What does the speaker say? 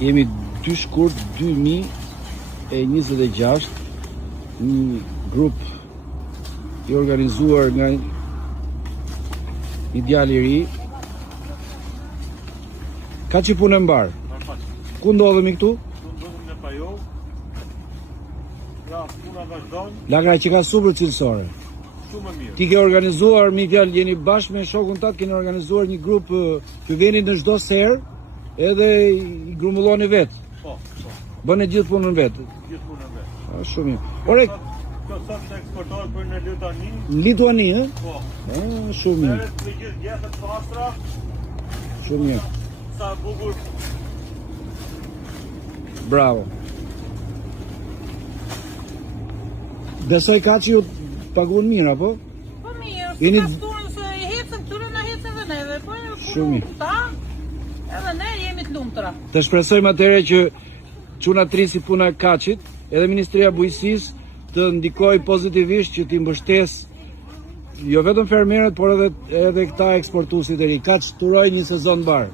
Jemi 2 shkurt 2026, një grup i organizuar nga një djalë i ri. Ka që punë e mbarë. Ku ndodhemi këtu? Këtu ndodhemi në Pajov. Pra, puna vazhdon. Lagra që ka super cilësore. Shumë mirë. Ti ke organizuar, mi djalë, jeni bashkë me shokun tat, keni organizuar një grup që veni në çdo serë, edhe i grumulloni vetë. Po. Bën e gjithë punën vetë. Gjithë punën vetë. Shumë mirë. Ore, Kjo sot të eksportohet për në Lituani. Lituani, ë? Po. Shumë mirë. Merret me gjithë gjethet pastra. Shumë mirë. Sa bukur. Bravo. Besoj ka që ju paguën mirë, apo? Po mirë, Jeni- pas punës e hecëm këtyre na hecën dhe neve, po Shumë mirë. ta, edhe ne jemi të lumtura. Të shpresojmë atëherë që çuna trisi puna e Kaçit, edhe Ministria e Bujqësisë të ndikoj pozitivisht që t'i mbështes jo vetëm fermerët, por edhe këta eksportuesit e ri. Kaç turoj një sezon mbar.